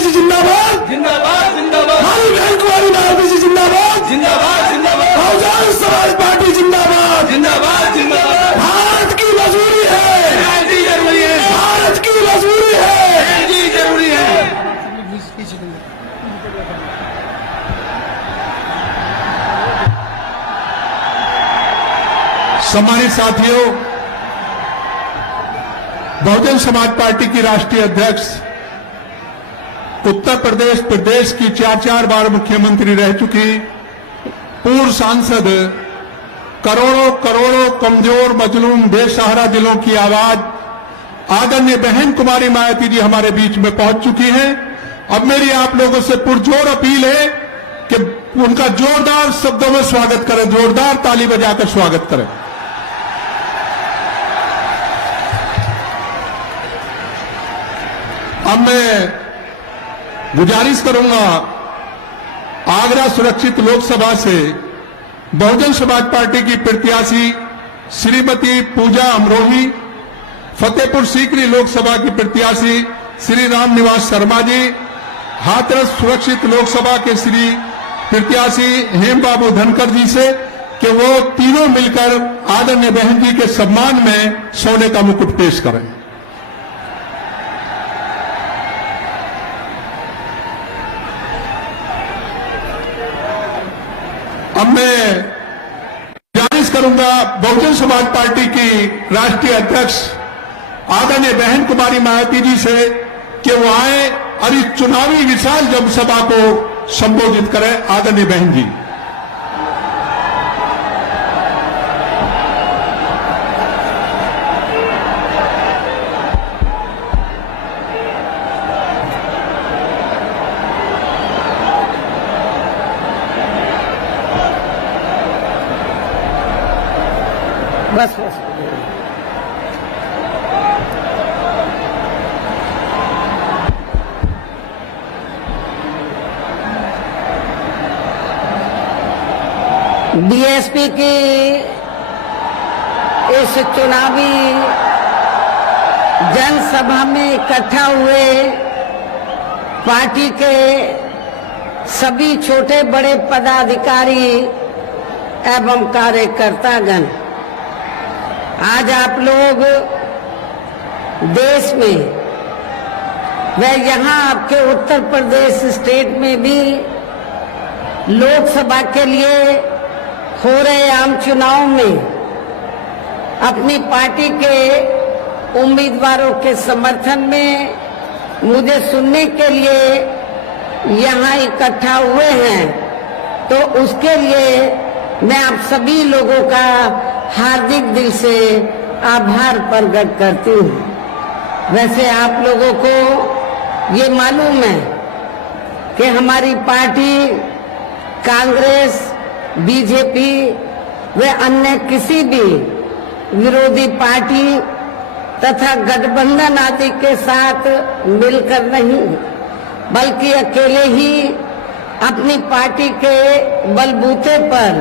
RBC जिंदाबाद, जिंदाबाद जिंदाबाद, हमारी बहन कुमारी आरबीसी जिंदाबाद, जिंदाबाद जिंदाबाद, बहुजन समाज पार्टी जिंदाबाद, जिंदाबाद जिंदाबाद। भारत की मजबूरी है, एनजी जरूरी है, भारत की मजबूरी है, एनजी जरूरी है। सम्मानित साथियों, बहुजन समाज पार्टी की राष्ट्रीय अध्यक्ष, उत्तर प्रदेश की चार बार मुख्यमंत्री रह चुकी पूर्व सांसद, करोड़ों करोड़ों कमजोर मजलूम बेसहारा दिलों की आवाज आदरणीय बहन कुमारी मायावती जी हमारे बीच में पहुंच चुकी हैं। अब मेरी आप लोगों से पुरजोर अपील है कि उनका जोरदार शब्दों में स्वागत करें, जोरदार ताली बजाकर स्वागत करें। अब मैं गुजारिश करूंगा आगरा सुरक्षित लोकसभा से बहुजन समाज पार्टी की प्रत्याशी श्रीमती पूजा अमरोही, फतेहपुर सीकरी लोकसभा की प्रत्याशी श्री राम निवास शर्मा जी, हाथरस सुरक्षित लोकसभा के श्री प्रत्याशी हेम बाबू धनखड़ जी से कि वो तीनों मिलकर आदरणीय बहन जी के सम्मान में सोने का मुकुट पेश करें। अब मैं गुजारिश करूंगा बहुजन समाज पार्टी की राष्ट्रीय अध्यक्ष आदरणीय बहन कुमारी मायावती जी से कि वो आए और इस चुनावी विशाल जनसभा को संबोधित करें। आदरणीय बहन जी। बस बस बीएसपी की इस चुनावी जनसभा में इकट्ठा हुए पार्टी के सभी छोटे बड़े पदाधिकारी एवं कार्यकर्तागण, आज आप लोग देश में व यहाँ आपके उत्तर प्रदेश स्टेट में भी लोकसभा के लिए हो रहे आम चुनाव में अपनी पार्टी के उम्मीदवारों के समर्थन में मुझे सुनने के लिए यहाँ इकट्ठा हुए हैं, तो उसके लिए मैं आप सभी लोगों का हार्दिक दिल से आभार प्रकट करती हूँ। वैसे आप लोगों को ये मालूम है कि हमारी पार्टी कांग्रेस, बीजेपी व अन्य किसी भी विरोधी पार्टी तथा गठबंधन आदि के साथ मिलकर नहीं, बल्कि अकेले ही अपनी पार्टी के बलबूते पर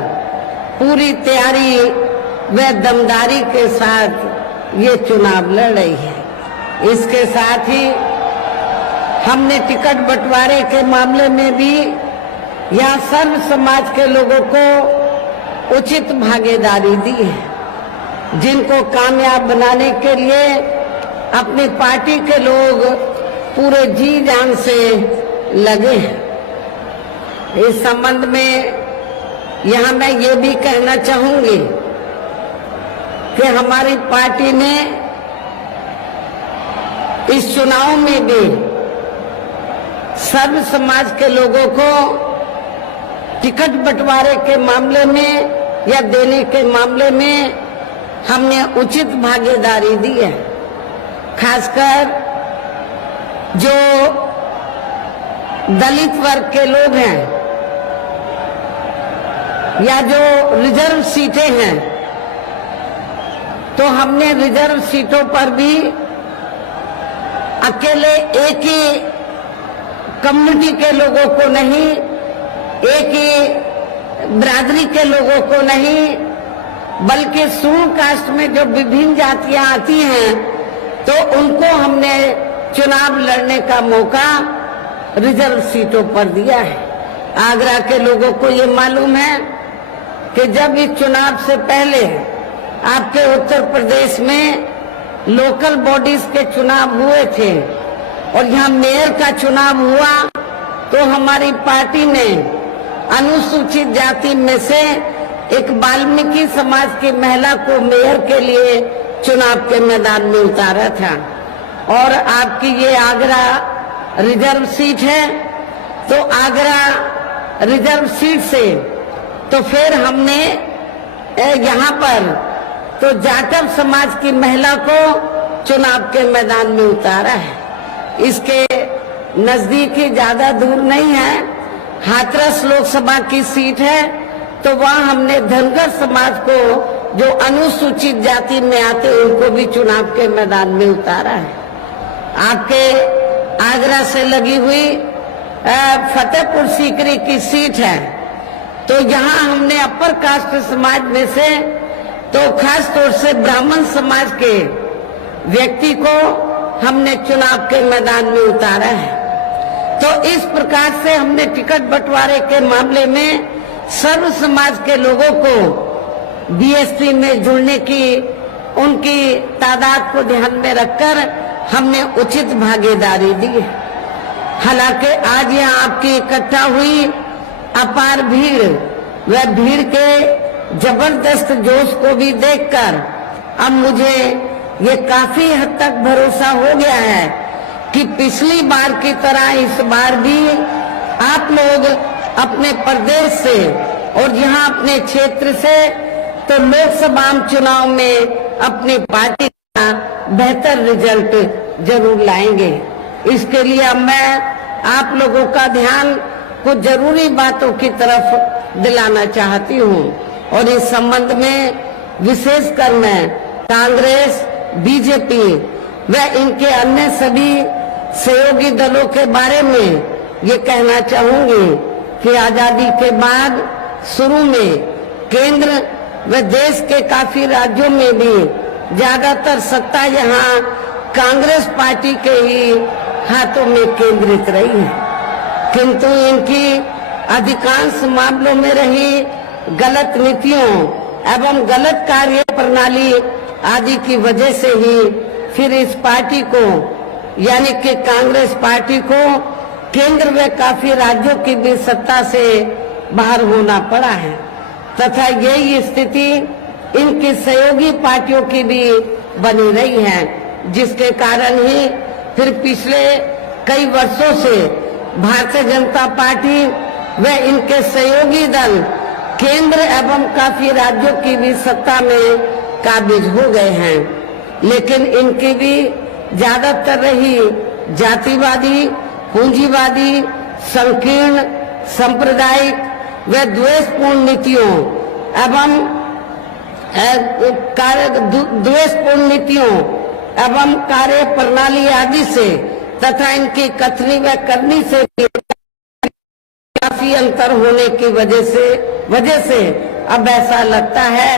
पूरी तैयारी व दमदारी के साथ ये चुनाव लड़ रही है। इसके साथ ही हमने टिकट बंटवारे के मामले में भी यहाँ सर्व समाज के लोगों को उचित भागीदारी दी है, जिनको कामयाब बनाने के लिए अपनी पार्टी के लोग पूरे जी जान से लगे हैं। इस संबंध में यहाँ मैं ये भी कहना चाहूंगी कि हमारी पार्टी ने इस चुनाव में भी सर्व समाज के लोगों को टिकट बंटवारे के मामले में या देने के मामले में हमने उचित भागीदारी दी है। खासकर जो दलित वर्ग के लोग हैं या जो रिजर्व सीटें हैं, तो हमने रिजर्व सीटों पर भी अकेले एक ही कम्युनिटी के लोगों को नहीं, एक ही बिरादरी के लोगों को नहीं, बल्कि शेड्यूल कास्ट में जो विभिन्न जातियां आती हैं, तो उनको हमने चुनाव लड़ने का मौका रिजर्व सीटों पर दिया है। आगरा के लोगों को ये मालूम है कि जब इस चुनाव से पहले आपके उत्तर प्रदेश में लोकल बॉडीज के चुनाव हुए थे और यहाँ मेयर का चुनाव हुआ तो हमारी पार्टी ने अनुसूचित जाति में से एक वाल्मीकि समाज की महिला को मेयर के लिए चुनाव के मैदान में उतारा था। और आपकी ये आगरा रिजर्व सीट है, तो आगरा रिजर्व सीट से तो फिर हमने यहाँ पर तो जाटव समाज की महिला को चुनाव के मैदान में उतारा है। इसके नजदीक ही, ज्यादा दूर नहीं है, हाथरस लोकसभा की सीट है, तो वहाँ हमने धनगर समाज को जो अनुसूचित जाति में आते उनको भी चुनाव के मैदान में उतारा है। आपके आगरा से लगी हुई फतेहपुर सीकरी की सीट है, तो यहाँ हमने अपर कास्ट समाज में से तो खास तौर से ब्राह्मण समाज के व्यक्ति को हमने चुनाव के मैदान में उतारा है। तो इस प्रकार से हमने टिकट बंटवारे के मामले में सर्व समाज के लोगों को बीएसपी में जुड़ने की, उनकी तादाद को ध्यान में रखकर हमने उचित भागीदारी दी है। हालांकि आज यहाँ आपकी इकट्ठा हुई अपार भीड़, वह भीड़ के जबरदस्त जोश को भी देखकर अब मुझे ये काफी हद तक भरोसा हो गया है कि पिछली बार की तरह इस बार भी आप लोग अपने प्रदेश से और यहाँ अपने क्षेत्र से तो लोकसभा चुनाव में अपनी पार्टी का बेहतर रिजल्ट जरूर लाएंगे। इसके लिए अब मैं आप लोगों का ध्यान कुछ जरूरी बातों की तरफ दिलाना चाहती हूँ और इस संबंध में विशेषकर मैं कांग्रेस, बीजेपी व इनके अन्य सभी सहयोगी दलों के बारे में ये कहना चाहूंगी कि आजादी के बाद शुरू में केंद्र व देश के काफी राज्यों में भी ज्यादातर सत्ता यहाँ कांग्रेस पार्टी के ही हाथों में केंद्रित रही है, किंतु इनकी अधिकांश मामलों में रही गलत नीतियों एवं गलत कार्य प्रणाली आदि की वजह से ही फिर इस पार्टी को यानी कि कांग्रेस पार्टी को केंद्र व काफी राज्यों की भी सत्ता से बाहर होना पड़ा है तथा यही स्थिति इनकी सहयोगी पार्टियों की भी बनी रही है, जिसके कारण ही फिर पिछले कई वर्षों से भारतीय जनता पार्टी व इनके सहयोगी दल केंद्र एवं काफी राज्यों की भी सत्ता में काबिज हो गए हैं, लेकिन इनकी भी ज्यादातर रही जातिवादी, पूंजीवादी, संकीर्ण, सांप्रदायिक व द्वेषपूर्ण नीतियों एवं कार्य प्रणाली आदि से तथा इनकी कथनी व करनी से काफी अंतर होने की वजह से अब ऐसा लगता है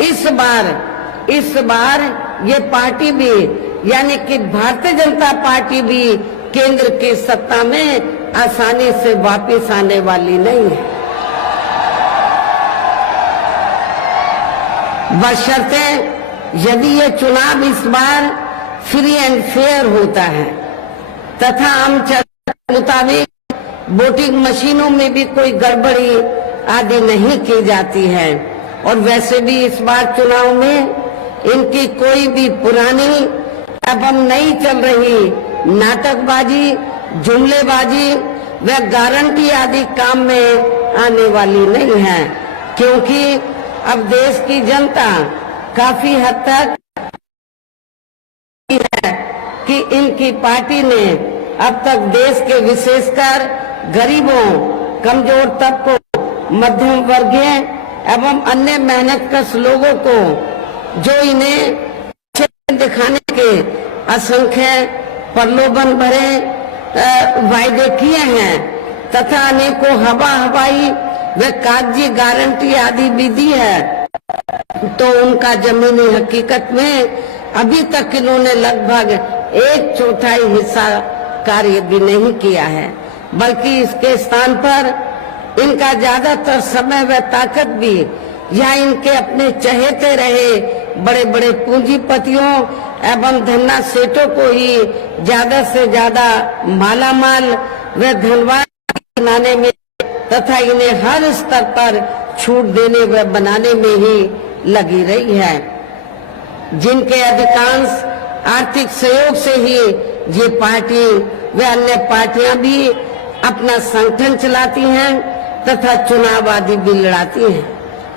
इस बार ये पार्टी भी यानी कि भारतीय जनता पार्टी भी केंद्र की सत्ता में आसानी से वापस आने वाली नहीं है, बशर्ते यदि ये चुनाव इस बार फ्री एंड फेयर होता है तथा आम चर्चा के मुताबिक वोटिंग मशीनों में भी कोई गड़बड़ी आदि नहीं की जाती है और वैसे भी इस बार चुनाव में इनकी कोई भी पुरानी एवं नई चल रही नाटकबाजी, जुमलेबाजी व गारंटी आदि काम में आने वाली नहीं है, क्योंकि अब देश की जनता काफी हद तक है कि इनकी पार्टी ने अब तक देश के विशेषकर गरीबों, कमजोर तबकों, मध्यम वर्गीय एवं अन्य मेहनतकश लोगों को जो इन्हें दिखाने के असंख्य प्रलोभन भरे वायदे किए हैं तथा अनेकों हवाई व कागजी गारंटी आदि भी दी है, तो उनका जमीनी हकीकत में अभी तक इन्होंने लगभग 1/4 हिस्सा कार्य भी नहीं किया है। बल्कि इसके स्थान पर इनका ज्यादातर समय व ताकत भी या इनके अपने चहेते रहे बड़े बड़े पूंजीपतियों एवं धन्ना सेठों को ही ज्यादा से ज्यादा मालामाल व धनवान बनाने में तथा इन्हें हर स्तर पर छूट देने व बनाने में ही लगी रही है, जिनके अधिकांश आर्थिक सहयोग से ही ये पार्टी व अन्य पार्टियां भी अपना संगठन चलाती हैं तथा चुनाव आदि भी लड़ाती हैं,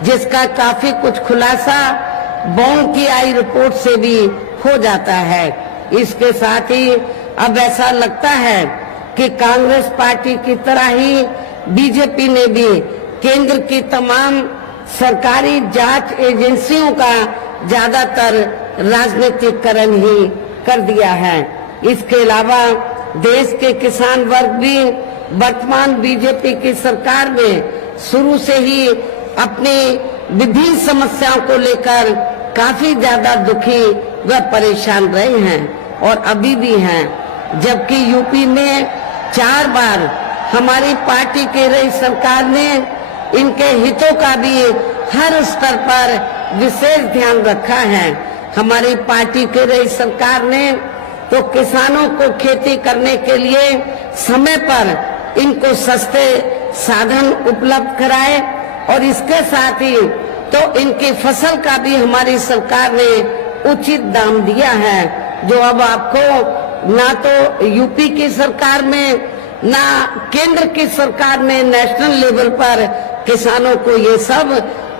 जिसका काफी कुछ खुलासा बॉन्ड की आई रिपोर्ट से भी हो जाता है। इसके साथ ही अब ऐसा लगता है कि कांग्रेस पार्टी की तरह ही बीजेपी ने भी केंद्र की तमाम सरकारी जांच एजेंसियों का ज्यादातर राजनीतिकरण ही कर दिया है। इसके अलावा देश के किसान वर्ग भी वर्तमान बीजेपी की सरकार में शुरू से ही अपनी विभिन्न समस्याओं को लेकर काफी ज्यादा दुखी व परेशान रहे हैं और अभी भी हैं, जबकि यूपी में 4 बार हमारी पार्टी की रही सरकार ने इनके हितों का भी हर स्तर पर विशेष ध्यान रखा है। हमारी पार्टी की रही सरकार ने तो किसानों को खेती करने के लिए समय पर इनको सस्ते साधन उपलब्ध कराए और इसके साथ ही तो इनकी फसल का भी हमारी सरकार ने उचित दाम दिया है, जो अब आपको ना तो यूपी की सरकार में ना केंद्र की सरकार में नेशनल लेवल पर किसानों को ये सब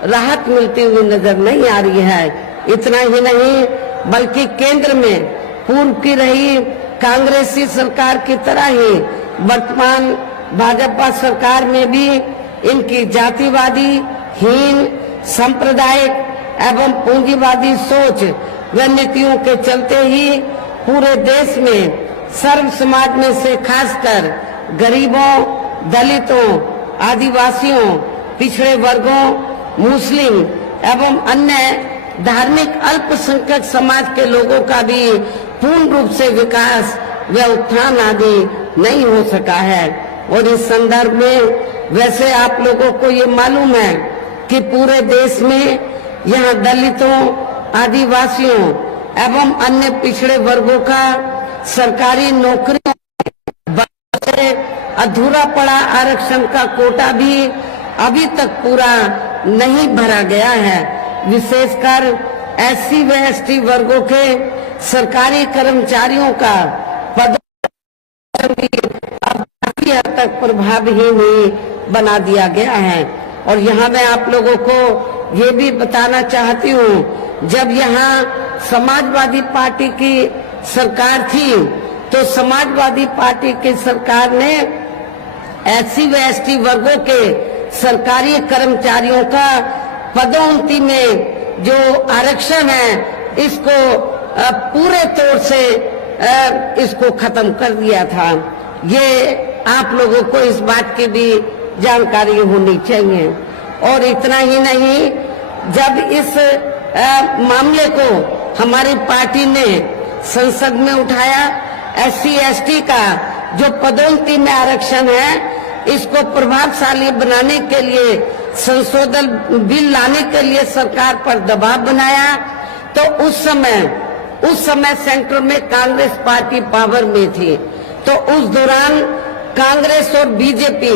राहत मिलती हुई नजर नहीं आ रही है। इतना ही नहीं बल्कि केंद्र में पूर्व की रही कांग्रेसी सरकार की तरह ही वर्तमान भाजपा सरकार में भी इनकी जातिवादी हीन सांप्रदायिक एवं पूंजीवादी सोच व नीतियों के चलते ही पूरे देश में सर्व समाज में से खासकर गरीबों, दलितों, आदिवासियों, पिछड़े वर्गों, मुस्लिम एवं अन्य धार्मिक अल्पसंख्यक समाज के लोगों का भी पूर्ण रूप से विकास व उत्थान आदि नहीं हो सका है। और इस संदर्भ में वैसे आप लोगों को ये मालूम है कि पूरे देश में यहाँ दलितों, आदिवासियों एवं अन्य पिछड़े वर्गों का सरकारी नौकरियों से अधूरा पड़ा आरक्षण का कोटा भी अभी तक पूरा नहीं भरा गया है। विशेषकर एससी व एसटी वर्गों के सरकारी कर्मचारियों का पदोन्नति भी अब काफी हद तक प्रभावहीन ही बना दिया गया है। और यहाँ मैं आप लोगों को ये भी बताना चाहती हूँ, जब यहाँ समाजवादी पार्टी की सरकार थी तो समाजवादी पार्टी की सरकार ने एससी व एसटी वर्गों के सरकारी कर्मचारियों का पदोन्नति में जो आरक्षण है इसको पूरे तौर से इसको खत्म कर दिया था। ये आप लोगों को इस बात की भी जानकारी होनी चाहिए। और इतना ही नहीं, जब इस मामले को हमारी पार्टी ने संसद में उठाया, एससी एसटी का जो पदोन्नति में आरक्षण है इसको प्रभावशाली बनाने के लिए संशोधन बिल लाने के लिए सरकार पर दबाव बनाया, तो उस समय सेंटर में कांग्रेस पार्टी पावर में थी। तो उस दौरान कांग्रेस और बीजेपी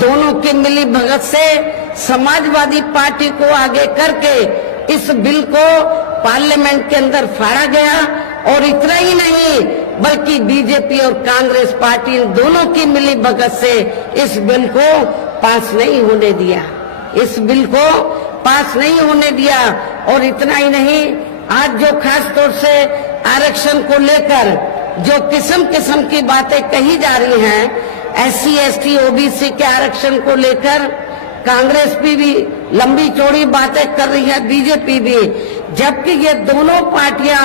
दोनों की मिली भगत से समाजवादी पार्टी को आगे करके इस बिल को पार्लियामेंट के अंदर फाड़ा गया। और इतना ही नहीं बल्कि बीजेपी और कांग्रेस पार्टी दोनों की मिली भगत से इस बिल को पास नहीं होने दिया, इस बिल को पास नहीं होने दिया। और इतना ही नहीं, आज जो खास तौर से आरक्षण को लेकर जो किस्म किस्म की बातें कही जा रही हैं, एससी एसटी ओबीसी के आरक्षण को लेकर कांग्रेस भी लंबी चौड़ी बातें कर रही है, बीजेपी भी, जबकि ये दोनों पार्टियां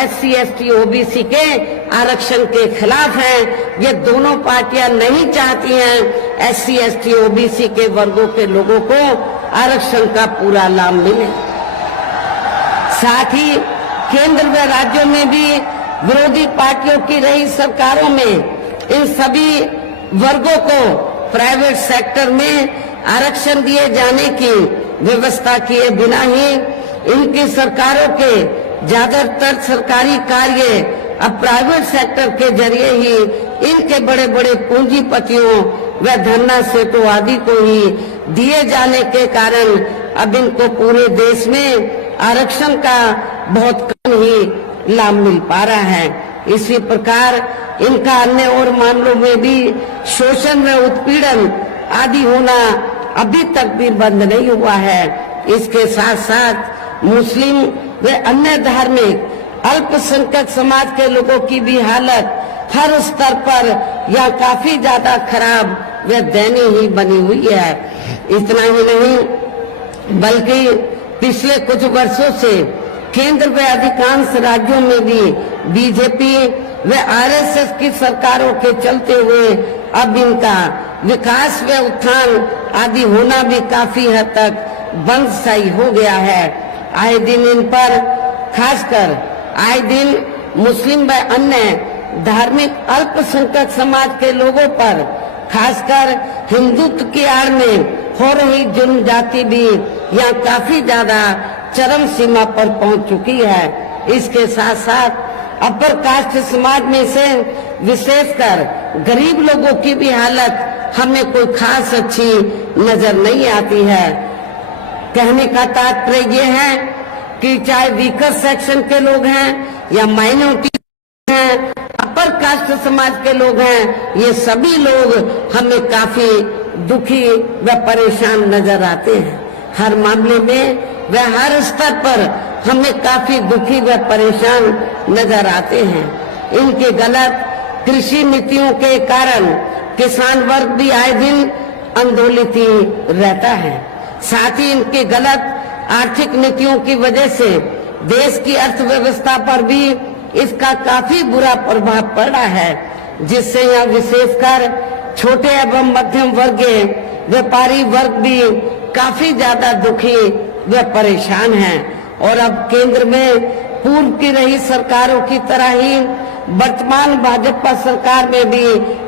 एससी एसटी ओबीसी के आरक्षण के खिलाफ हैं। ये दोनों पार्टियां नहीं चाहती हैं एससी एसटी ओबीसी के वर्गों के लोगों को आरक्षण का पूरा लाभ मिले। साथ ही केंद्र व राज्यों में भी विरोधी पार्टियों की रही सरकारों में इन सभी वर्गों को प्राइवेट सेक्टर में आरक्षण दिए जाने की व्यवस्था किए बिना ही इनकी सरकारों के ज्यादातर सरकारी कार्य अब प्राइवेट सेक्टर के जरिए ही इनके बड़े बड़े पूंजीपतियों व धन्ना सेठों आदि को ही दिए जाने के कारण अब इनको पूरे देश में आरक्षण का बहुत कम ही लाभ मिल पा रहा है। इसी प्रकार इनका अन्य और मामलों में भी शोषण व उत्पीड़न आदि होना अभी तक भी बंद नहीं हुआ है। इसके साथ साथ मुस्लिम व अन्य धार्मिक अल्पसंख्यक समाज के लोगों की भी हालत हर स्तर पर या काफी ज्यादा खराब व दयनीय ही बनी हुई है। इतना ही नहीं बल्कि पिछले कुछ वर्षों से केंद्र व अधिकांश राज्यों में भी बीजेपी व आरएसएस की सरकारों के चलते हुए अब इनका विकास व उत्थान आदि होना भी काफी हद तक बंद सा ही हो गया है। आए दिन इन पर खासकर आए दिन मुस्लिम व अन्य धार्मिक अल्पसंख्यक समाज के लोगों पर खासकर हिंदुत्व की आड़ में हो रही जुल्म जाति भी यहाँ काफी ज्यादा चरम सीमा पर पहुंच चुकी है। इसके साथ साथ अपर कास्ट समाज में से विशेषकर गरीब लोगों की भी हालत हमें कोई खास अच्छी नजर नहीं आती है। कहने का तात्पर्य ये है कि चाहे वीकर सेक्शन के लोग हैं या माइनॉरिटी हैं, अपर कास्ट समाज के लोग हैं, ये सभी लोग हमें काफी दुखी व परेशान नजर आते हैं। हर मामले में व हर स्तर पर हमें काफी दुखी व परेशान नजर आते हैं। इनके गलत कृषि नीतियों के कारण किसान वर्ग भी आए दिन आंदोलित ही रहता है। साथ ही इनके गलत आर्थिक नीतियों की वजह से देश की अर्थव्यवस्था पर भी इसका काफी बुरा प्रभाव पड़ा है, जिससे यहाँ विशेषकर छोटे एवं मध्यम वर्गीय व्यापारी वर्ग भी काफी ज्यादा दुखी व परेशान हैं। और अब केंद्र में पूर्व की रही सरकारों की तरह ही वर्तमान भाजपा सरकार में भी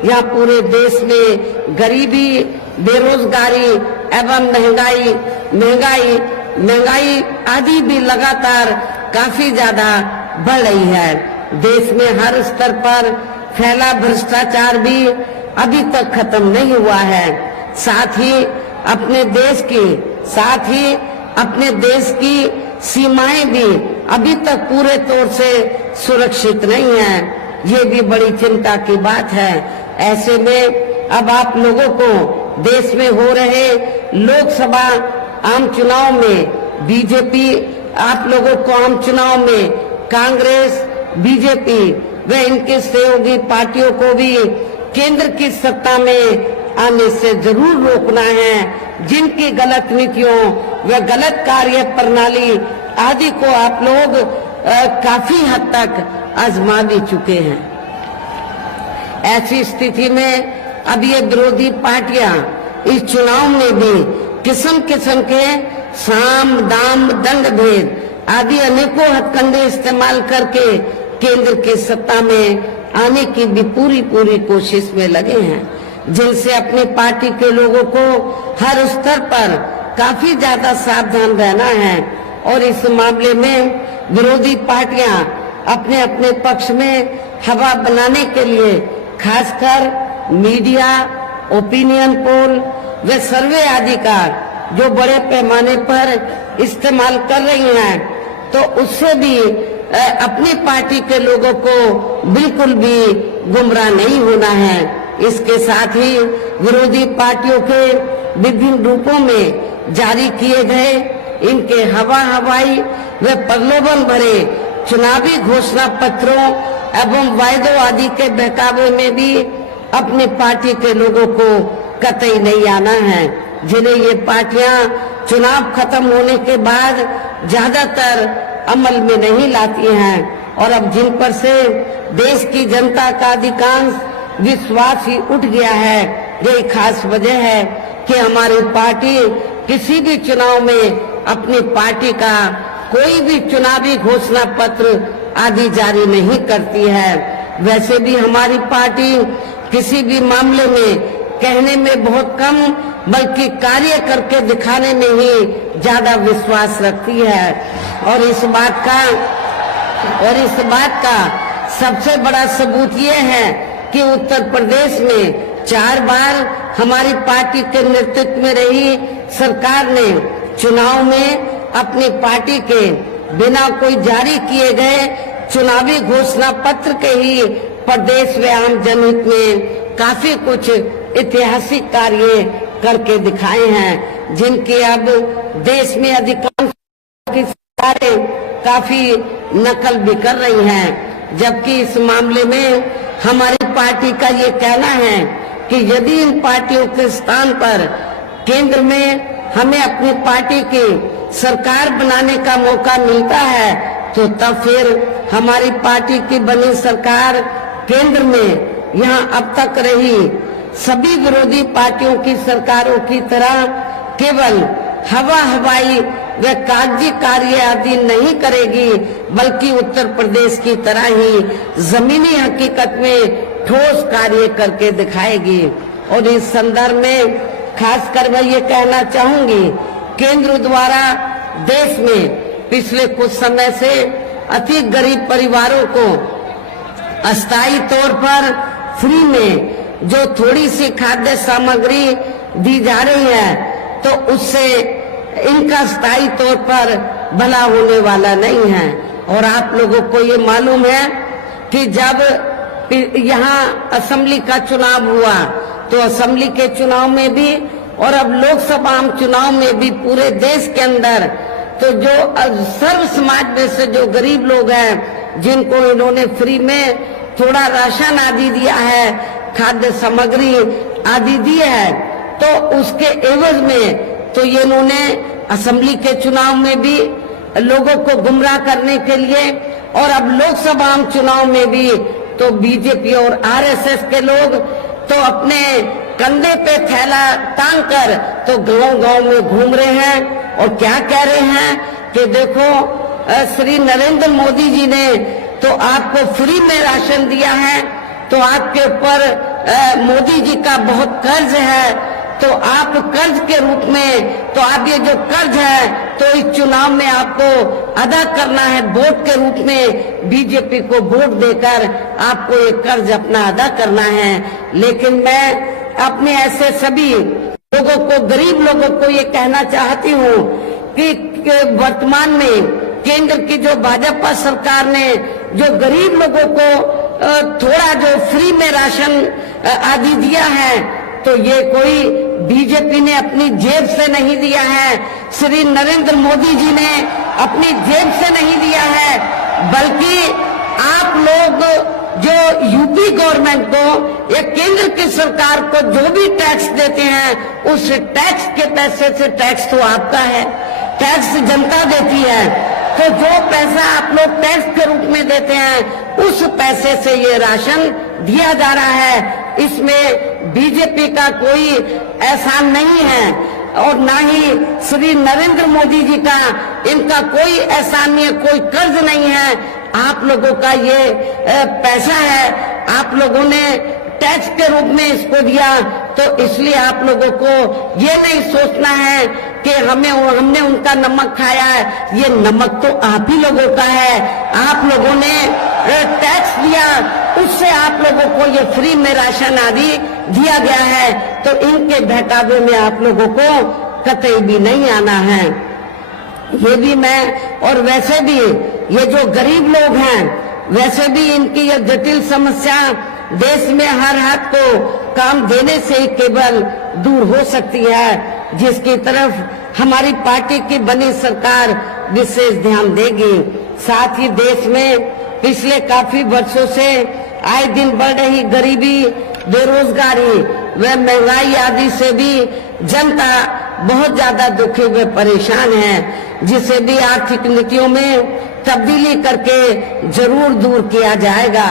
यहाँ पूरे देश में गरीबी, बेरोजगारी एवं महंगाई आदि भी लगातार काफी ज्यादा बढ़ रही है। देश में हर स्तर पर फैला भ्रष्टाचार भी अभी तक खत्म नहीं हुआ है। साथ ही अपने देश की सीमाएं भी अभी तक पूरे तौर से सुरक्षित नहीं है। ये भी बड़ी चिंता की बात है। ऐसे में अब आप लोगों को देश में हो रहे लोकसभा आम चुनाव में बीजेपी, आप लोगों को आम चुनाव में कांग्रेस, बीजेपी व इनके सहयोगी पार्टियों को भी केंद्र की सत्ता में आने से जरूर रोकना है। जिनकी गलत नीतियों व गलत कार्य प्रणाली आदि को आप लोग काफी हद तक आजमा भी चुके हैं। ऐसी स्थिति में अब ये विरोधी पार्टियां इस चुनाव में भी किस्म किस्म के साम, दाम, दंड भेद आदि अनेकों हथकंडे इस्तेमाल करके केंद्र की सत्ता में आने की भी पूरी कोशिश में लगे हैं, जिनसे अपनी पार्टी के लोगों को हर स्तर पर काफी ज्यादा सावधान रहना है। और इस मामले में विरोधी पार्टियां अपने अपने पक्ष में हवा बनाने के लिए खासकर मीडिया, ओपिनियन पोल व सर्वे आदि का जो बड़े पैमाने पर इस्तेमाल कर रही हैं, तो उससे भी अपनी पार्टी के लोगों को बिल्कुल भी गुमराह नहीं होना है। इसके साथ ही विरोधी पार्टियों के विभिन्न रूपों में जारी किए गए इनके हवाई व प्रलोभन भरे चुनावी घोषणा पत्रों एवं वायदों आदि के बहकावे में भी अपनी पार्टी के लोगों को कतई नहीं आना है, जिन्हें ये पार्टियां चुनाव खत्म होने के बाद ज्यादातर अमल में नहीं लाती हैं। और अब जिन पर से देश की जनता का अधिकांश विश्वास ही उठ गया है, यही खास वजह है कि हमारी पार्टी किसी भी चुनाव में अपनी पार्टी का कोई भी चुनावी घोषणा पत्र आदि जारी नहीं करती है। वैसे भी हमारी पार्टी किसी भी मामले में कहने में बहुत कम बल्कि कार्य करके दिखाने में ही ज्यादा विश्वास रखती है। और इस बात का सबसे बड़ा सबूत ये है कि उत्तर प्रदेश में 4 बार हमारी पार्टी के नेतृत्व में रही सरकार ने चुनाव में अपनी पार्टी के बिना कोई जारी किए गए चुनावी घोषणा पत्र के ही प्रदेश व आम जनहित में काफी कुछ ऐतिहासिक कार्य करके दिखाए हैं, जिनकी अब देश में अधिकांश की सरकारें काफी नकल भी कर रही हैं। जबकि इस मामले में हमारी पार्टी का ये कहना है कि यदि इन पार्टियों के स्थान पर केंद्र में हमें अपनी पार्टी की सरकार बनाने का मौका मिलता है तो तब फिर हमारी पार्टी की बनी सरकार केंद्र में यहाँ अब तक रही सभी विरोधी पार्टियों की सरकारों की तरह केवल हवाई व कागजी कार्य आदि नहीं करेगी, बल्कि उत्तर प्रदेश की तरह ही जमीनी हकीकत में ठोस कार्य करके दिखाएगी। और इस संदर्भ में खासकर मैं ये कहना चाहूंगी, केंद्र द्वारा देश में पिछले कुछ समय से अति गरीब परिवारों को अस्थायी तौर पर फ्री में जो थोड़ी सी खाद्य सामग्री दी जा रही है, तो उससे इनका स्थायी तौर पर भला होने वाला नहीं है। और आप लोगों को ये मालूम है कि जब यहाँ असेंबली का चुनाव हुआ तो असेंबली के चुनाव में भी और अब लोकसभा चुनाव में भी पूरे देश के अंदर तो जो सर्व समाज में से जो गरीब लोग हैं जिनको इन्होंने फ्री में थोड़ा राशन आदि दिया है, खाद्य सामग्री आदि दी है, तो उसके एवज में तो ये इन्होंने असेंबली के चुनाव में भी लोगों को गुमराह करने के लिए और अब लोकसभा चुनाव में भी तो बीजेपी और आरएसएस के लोग तो अपने कंधे पे थैला टांग कर तो गांव-गांव में घूम रहे हैं और क्या कह रहे हैं कि देखो श्री नरेंद्र मोदी जी ने तो आपको फ्री में राशन दिया है, तो आपके ऊपर मोदी जी का बहुत कर्ज है, तो आप कर्ज के रूप में तो आप ये जो कर्ज है तो इस चुनाव में आपको अदा करना है, वोट के रूप में बीजेपी को वोट देकर आपको ये कर्ज अपना अदा करना है। लेकिन मैं अपने ऐसे सभी लोगों को, गरीब लोगों को ये कहना चाहती हूँ कि वर्तमान में केंद्र की जो भाजपा सरकार ने जो गरीब लोगों को थोड़ा जो फ्री में राशन आदि दिया है, तो ये कोई बीजेपी ने अपनी जेब से नहीं दिया है, श्री नरेंद्र मोदी जी ने अपनी जेब से नहीं दिया है, बल्कि आप लोग जो यूपी गवर्नमेंट को या केंद्र की सरकार को जो भी टैक्स देते हैं उस टैक्स के पैसे से, टैक्स तो आपका है, टैक्स जनता देती है, तो जो पैसा आप लोग टैक्स के रूप में देते हैं उस पैसे से ये राशन दिया जा रहा है। इसमें बीजेपी का कोई एहसान नहीं है और ना ही श्री नरेंद्र मोदी जी का इनका कोई एहसान नहीं है, कोई कर्ज नहीं है। आप लोगों का ये पैसा है, आप लोगों ने टैक्स के रूप में इसको दिया, तो इसलिए आप लोगों को ये नहीं सोचना है कि हमने उनका नमक खाया है, ये नमक तो आप ही लोगों का है। आप लोगों ने टैक्स दिया, उससे आप लोगों को ये फ्री में राशन आदि दिया गया है, तो इनके बहकावे में आप लोगों को कतई भी नहीं आना है। ये भी मैं, और वैसे भी ये जो गरीब लोग हैं, वैसे भी इनकी ये जटिल समस्या देश में हर हाथ को काम देने से ही केवल दूर हो सकती है, जिसकी तरफ हमारी पार्टी की बनी सरकार विशेष ध्यान देगी। साथ ही देश में पिछले काफी वर्षों से आए दिन बढ़ रही गरीबी, बेरोजगारी व महंगाई आदि से भी जनता बहुत ज्यादा दुखी व परेशान है, जिसे भी आर्थिक नीतियों में तब्दीली करके जरूर दूर किया जाएगा।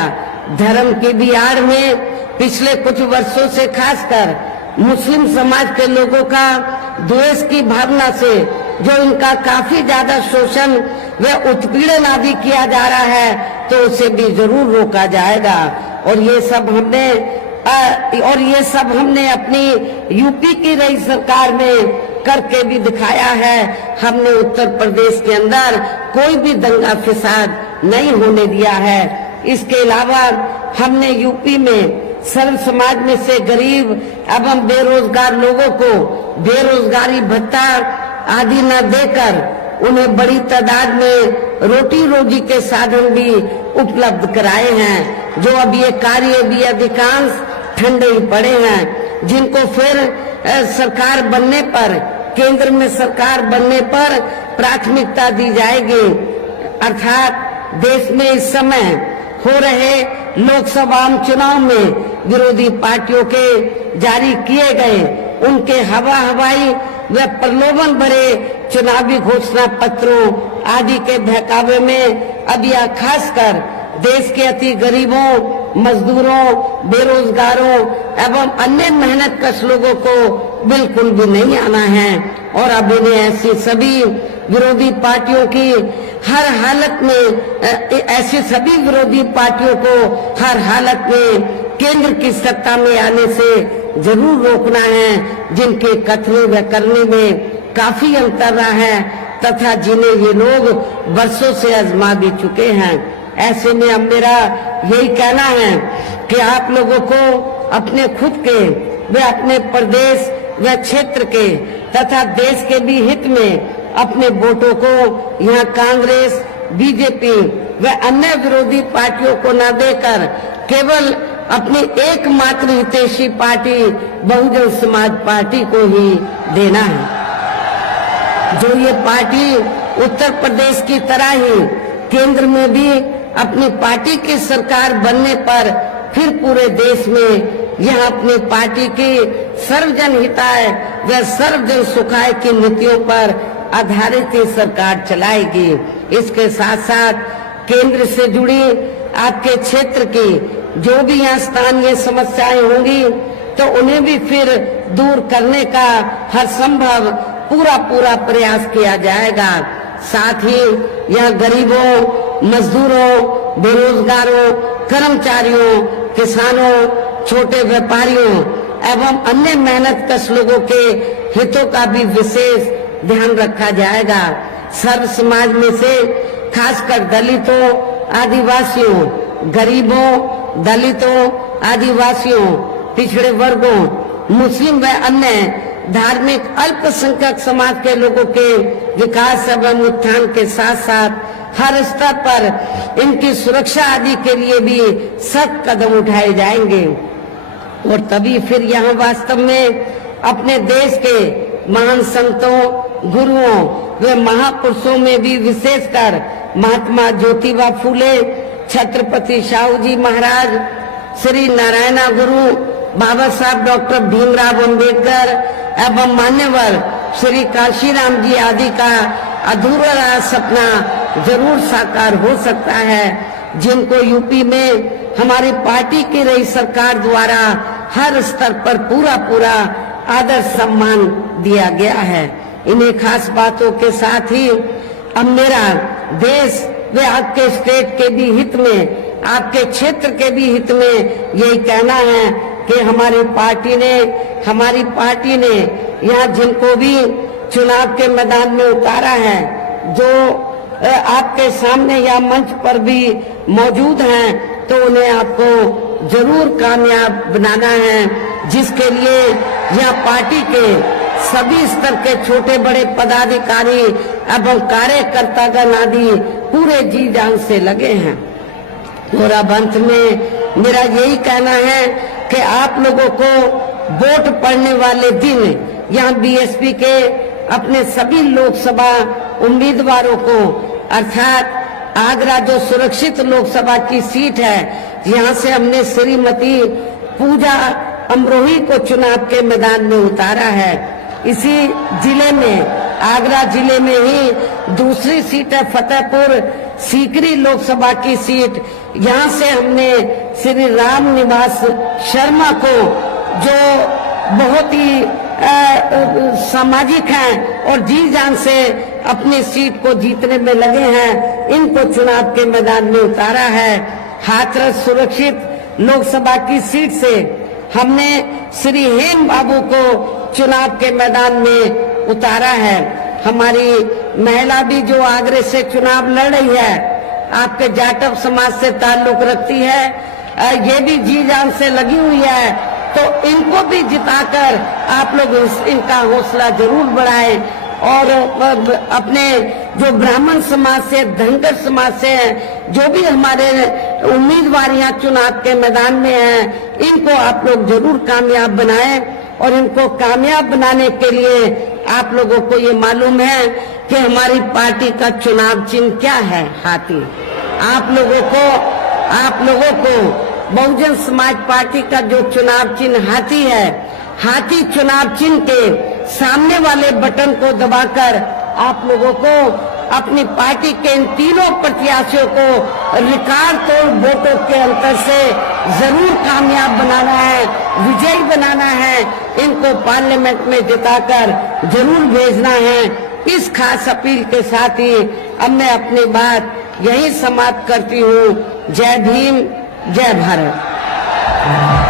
धर्म की भी आड़ में पिछले कुछ वर्षों से खासकर मुस्लिम समाज के लोगों का द्वेष की भावना से जो इनका काफी ज्यादा शोषण व उत्पीड़न आदि किया जा रहा है, तो उसे भी जरूर रोका जाएगा। और ये सब हमने और ये सब हमने अपनी यूपी की रही सरकार में करके भी दिखाया है। हमने उत्तर प्रदेश के अंदर कोई भी दंगा फसाद नहीं होने दिया है। इसके अलावा हमने यूपी में सर्व समाज में से गरीब एवं बेरोजगार लोगों को बेरोजगारी भत्ता आदि न देकर उन्हें बड़ी तादाद में रोटी रोजी के साधन भी उपलब्ध कराए हैं। जो अब ये कार्य भी अधिकांश ठंडे ही पड़े हैं, जिनको फिर सरकार बनने पर, केंद्र में सरकार बनने पर प्राथमिकता दी जाएगी। अर्थात देश में इस समय हो रहे लोकसभा चुनाव में विरोधी पार्टियों के जारी किए गए उनके हवाई व प्रलोभन भरे चुनावी घोषणा पत्रों आदि के बहकावे में अब यह खासकर देश के अति गरीबों, मजदूरों, बेरोजगारों एवं अन्य मेहनतकश लोगों को बिल्कुल भी नहीं आना है। और अब इन्हें ऐसी सभी विरोधी पार्टियों की हर हालत में ऐसी सभी विरोधी पार्टियों को हर हालत में केंद्र की सत्ता में आने से जरूर रोकना है, जिनके कथने व करने में काफी अंतर रहा है तथा जिन्हें ये लोग वर्षों से आजमा भी चुके हैं। ऐसे में अब मेरा यही कहना है कि आप लोगों को अपने खुद के व अपने प्रदेश व क्षेत्र के तथा देश के भी हित में अपने वोटों को यहाँ कांग्रेस, बीजेपी व अन्य विरोधी पार्टियों को न देकर केवल अपनी एकमात्र हितैषी पार्टी बहुजन समाज पार्टी को ही देना है। जो ये पार्टी उत्तर प्रदेश की तरह ही केंद्र में भी अपनी पार्टी की सरकार बनने पर फिर पूरे देश में यह अपनी पार्टी की सर्वजन हिताय व सर्वजन सुखाय की नीतियों पर आधारित ही सरकार चलाएगी। इसके साथ साथ केंद्र से जुड़ी आपके क्षेत्र की जो भी यहाँ स्थानीय समस्याएं होंगी तो उन्हें भी फिर दूर करने का हर संभव पूरा प्रयास किया जाएगा। साथ ही यहाँ गरीबों, मजदूरों, बेरोजगारों, कर्मचारियों, किसानों, छोटे व्यापारियों एवं अन्य मेहनतकश लोगों के हितों का भी विशेष ध्यान रखा जाएगा। सर्व समाज में से खासकर दलितों, आदिवासियों, गरीबों, दलितों, आदिवासियों, पिछड़े वर्गों, मुस्लिम व अन्य धार्मिक अल्पसंख्यक समाज के लोगों के विकास एवं उत्थान के साथ साथ हर स्तर पर इनकी सुरक्षा आदि के लिए भी सख्त कदम उठाए जाएंगे। और तभी फिर यहाँ वास्तव में अपने देश के महान संतों, गुरुओं व महापुरुषों में भी विशेषकर महात्मा ज्योतिबा फूले, छत्रपति शाहू जी महाराज, श्री नारायणा गुरु, बाबा साहब डॉक्टर भीमराव अंबेडकर एवं मान्यवर श्री काशीराम जी आदि का अधूरा सपना जरूर साकार हो सकता है, जिनको यूपी में हमारी पार्टी की रही सरकार द्वारा हर स्तर पर पूरा आदर सम्मान दिया गया है। इन्हीं खास बातों के साथ ही अब मेरा देश व आपके स्टेट के भी हित में, आपके क्षेत्र के भी हित में यही कहना है कि हमारी पार्टी ने यहाँ जिनको भी चुनाव के मैदान में उतारा है, जो आपके सामने या मंच पर भी मौजूद हैं, तो उन्हें आपको जरूर कामयाब बनाना है, जिसके लिए यह पार्टी के सभी स्तर के छोटे बड़े पदाधिकारी एवं कार्यकर्तागण आदि पूरे जी जान से लगे हैं। और अब अंत में मेरा यही कहना है कि आप लोगों को वोट पड़ने वाले दिन यहाँ बीएसपी के अपने सभी लोकसभा उम्मीदवारों को, अर्थात आगरा जो सुरक्षित लोकसभा की सीट है, यहाँ से हमने श्रीमती पूजा अमरोही को चुनाव के मैदान में उतारा है। इसी जिले में, आगरा जिले में ही दूसरी सीट है फतेहपुर सीकरी लोकसभा की सीट। यहाँ से हमने श्री राम निवास शर्मा को, जो बहुत ही सामाजिक हैं और जी जान से अपनी सीट को जीतने में लगे हैं, इनको चुनाव के मैदान में उतारा है। हाथरस सुरक्षित लोकसभा की सीट से हमने श्री हेम बाबू को चुनाव के मैदान में उतारा है। हमारी महिला भी जो आगरे से चुनाव लड़ रही है, आपके जाटव समाज से ताल्लुक रखती है, ये भी जी जान से लगी हुई है, तो इनको भी जिताकर आप लोग इनका हौसला जरूर बढ़ाएं। और अपने जो ब्राह्मण समाज से, धनगर समाज से हैं, जो भी हमारे उम्मीदवार यहाँ चुनाव के मैदान में हैं, इनको आप लोग जरूर कामयाब बनाएं। और इनको कामयाब बनाने के लिए आप लोगों को ये मालूम है कि हमारी पार्टी का चुनाव चिन्ह क्या है? हाथी। आप लोगों को बहुजन समाज पार्टी का जो चुनाव चिन्ह हाथी है, हाथी चुनाव चिन्ह के सामने वाले बटन को दबाकर आप लोगों को अपनी पार्टी के इन तीनों प्रत्याशियों को रिकॉर्ड तोड़ वोटों के अंतर से जरूर कामयाब बनाना है, विजयी बनाना है। इनको पार्लियामेंट में जिताकर जरूर भेजना है। इस खास अपील के साथ ही अब मैं अपनी बात यही समाप्त करती हूँ। जय भीम, जय भारत।